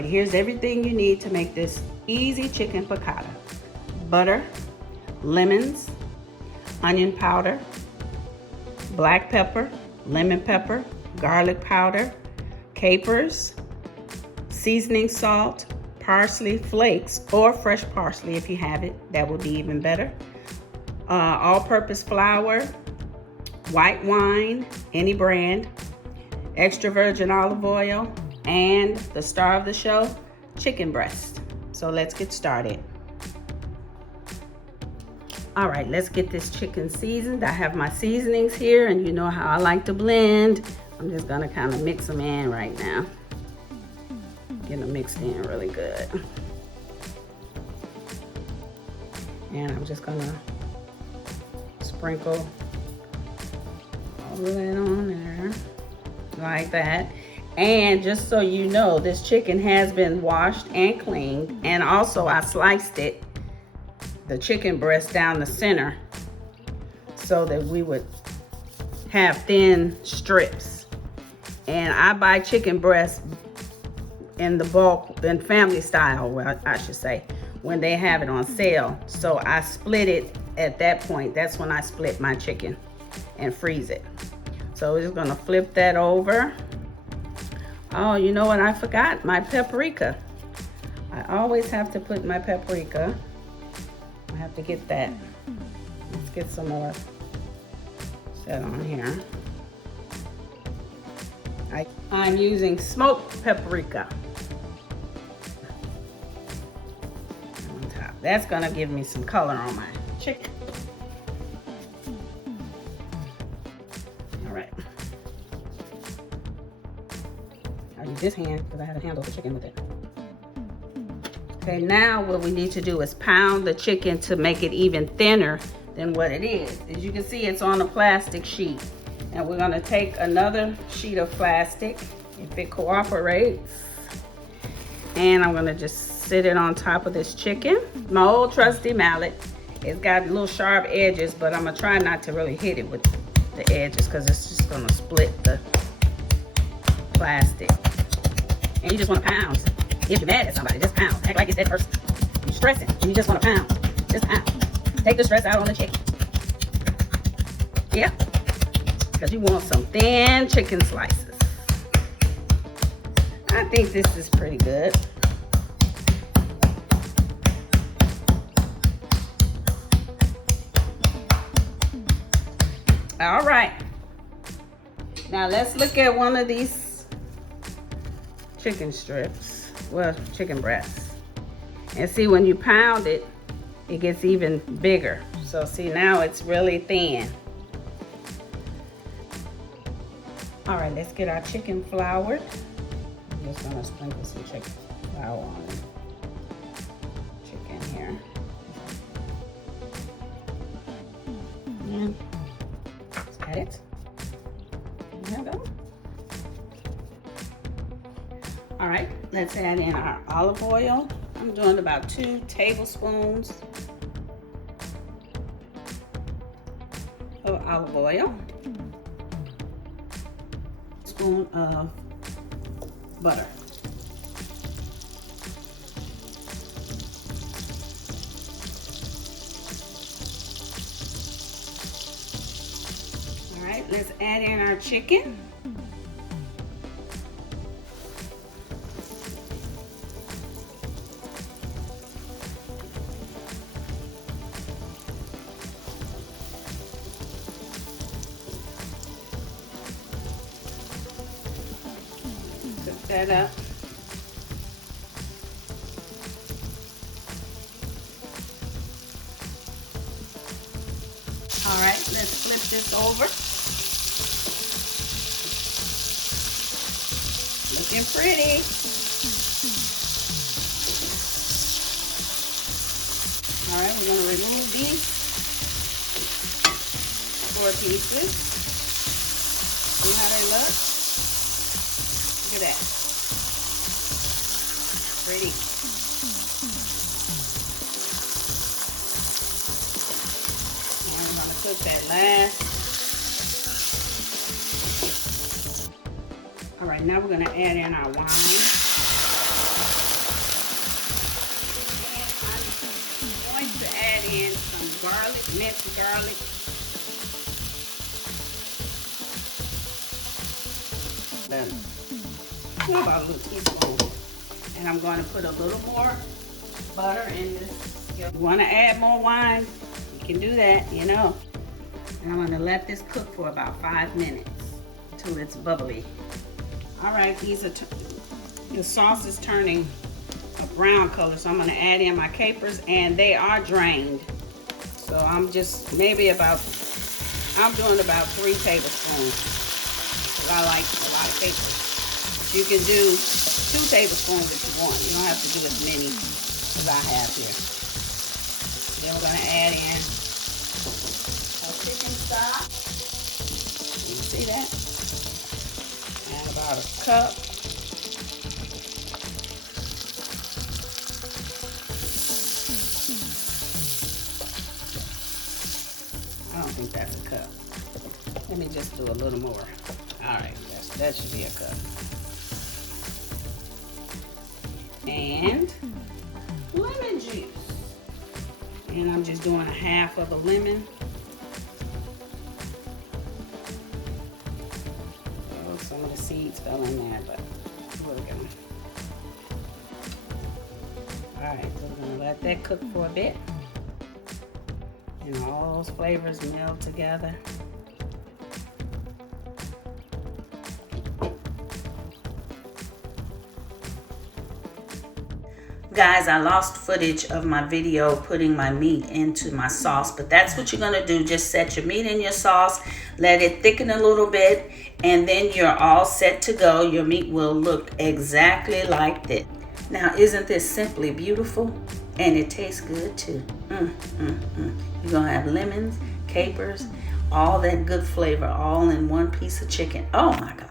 right, here's everything you need to make this easy chicken piccata. Butter, lemons, onion powder, black pepper, lemon pepper, garlic powder, capers, seasoning salt, parsley flakes or fresh parsley if you have it, that would be even better. All-purpose flour, white wine, any brand, extra virgin olive oil, and the star of the show, chicken breast. So let's get started. All right, let's get this chicken seasoned. I have my seasonings here, and you know how I like to blend. I'm just gonna kind of mix them in right now. Get them mixed in really good. And I'm just gonna sprinkle all of that on there, like that. And just so you know, this chicken has been washed and cleaned, and also I sliced it, the chicken breast, down the center so that we would have thin strips. And I buy chicken breast in the bulk, in family style, well, I should say, when they have it on sale. So I split it at that point. That's when I split my chicken and freeze it. So we're just gonna flip that over. Oh, you know what? I forgot my paprika. I always have to put my paprika. I have to get that. Let's get some more set on here. I'm using smoked paprika on top. That's gonna give me some color on my chicken. All right. I'll use this hand because I haven't handled the chicken with it. Okay, now what we need to do is pound the chicken to make it even thinner than what it is. As you can see, it's on a plastic sheet. And we're gonna take another sheet of plastic, if it cooperates. And I'm gonna just sit it on top of this chicken. My old trusty mallet. It's got little sharp edges, but I'm gonna try not to really hit it with the edges because it's just gonna split the plastic. And you just wanna pound. If you're mad at somebody, just pound. Act like it's that person. You're stressing and you just wanna pound. Just pound. Take the stress out on the chicken. Yeah. Because you want some thin chicken slices. I think this is pretty good. All right. Now let's look at one of these chicken strips. Well, chicken breasts. And see, when you pound it, it gets even bigger. So see, now it's really thin. All right, let's get our chicken floured. I'm just gonna sprinkle some chicken flour on it. Chicken here. And let's add it. There we go. All right, let's add in our olive oil. I'm doing about 2 tablespoons of olive oil. Spoon of butter. All right, let's add in our chicken. That up. All right, let's flip this over. Looking pretty. All right, we're going to remove these 4 pieces. See how they look? Look at that. Pretty. And I'm gonna cook that last. All right, now we're gonna add in our wine. garlic, minced garlic. About a little teaspoon. And I'm going to put a little more butter in this. If you want to add more wine, you can do that, you know. And I'm going to let this cook for about 5 minutes until it's bubbly. All right, the sauce is turning a brown color, so I'm going to add in my capers, and they are drained. So I'm just I'm doing about 3 tablespoons because I like a lot of capers. You can do 2 tablespoons if you want. You don't have to do as many as I have here. Then we're going to add in our chicken stock. You can see that? And about a cup. I don't think that's a cup. Let me just do a little more. All right, that should be a cup. And lemon juice. And I'm just doing a half of a lemon. Oh, some of the seeds fell in there, but we're gonna. Alright, so we're gonna let that cook for a bit. And all those flavors meld together. Guys, I lost footage of my video putting my meat into my sauce, but that's what you're gonna do. Just set your meat in your sauce, let it thicken a little bit, and then you're all set to go. Your meat will look exactly like this. Now, isn't this simply beautiful? And it tastes good too. You're gonna have lemons, capers, all that good flavor all in one piece of chicken. Oh my God.